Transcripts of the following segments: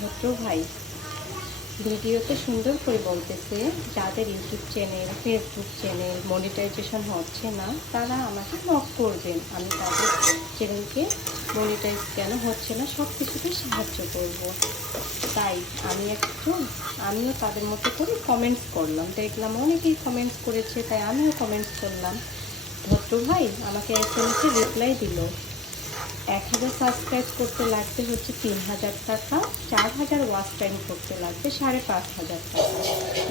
ভদ্র ভাই ভিডিওতে সুন্দর করে বলতেছে, যাদের YouTube channel, Facebook channel monetization হচ্ছে না তারা আমাকে নক করবেন, আমি তাদের চ্যানেলকে মনিটাইজ কেন হচ্ছে না সব কিছুতে সাহায্য করব। তাই আমিও তাদের মতো করে কমেন্টস করলাম, দেখলাম অনেকেই কমেন্টস করেছে, তাই আমিও কমেন্টস করলাম। ভদ্র ভাই আমাকে এসএমএসে রিপ্লাই দিল, 1000 সাবস্ক্রাইব করতে লাগবে হচ্ছে 3000 টাকা, 4000 ওয়াচ টাইম করতে লাগবে 5500 টাকা,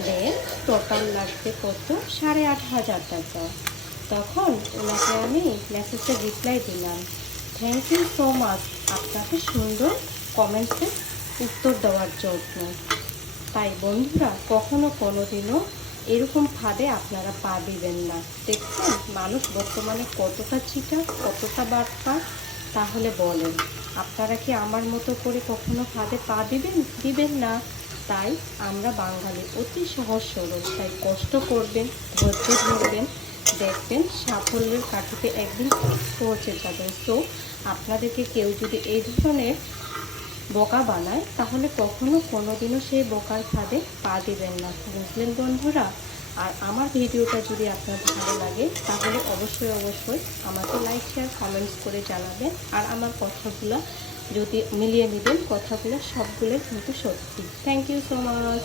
দেন টোটাল লাগবে কত 8500 টাকা। তখন ওনাকে আমি মেসেজে রিপ্লাই দিলাম, থ্যাংক ইউ সো মাচ আপনাকে সুন্দর কমেন্টসে উত্তর দেওয়ার জন্য। তাই বন্ধুরা কখনো কোনোদিনও এরকম ফাঁদে আপনারা পা দিবেন না। দেখছেন মানুষ বর্তমানে কতটা চিটা, কতটা বাটপার, তাহলে বলেন আপনারা কি আমার মতো করে কখনো ফাঁদে পা দিবেন না। তাই আমরা বাঙালি অতি সহজ সরল, তাই কষ্ট করবেন, ধৈর্য ধরবেন, দেখবেন সাফল্যের কাঠিতে একদিন পৌঁছে যাবেন। তো আপনাদেরকে কেউ যদি এই ধরনের বোকা বানায় তাহলে কখনো কোনোদিনও সেই বোকার ফাঁদে পা দিবেন না, বুঝলেন বন্ধুরা। আর আমার ভিডিওটা যদি আপনার ভালো লাগে তাহলে অবশ্যই আমাকে লাইক, শেয়ার, কমেন্টস করে জানাবেন। আর আমার কথাগুলো যদি মিলিয়ে নেবেন, কথাগুলো সবগুলোই কিন্তু সত্যি। Thank you so much.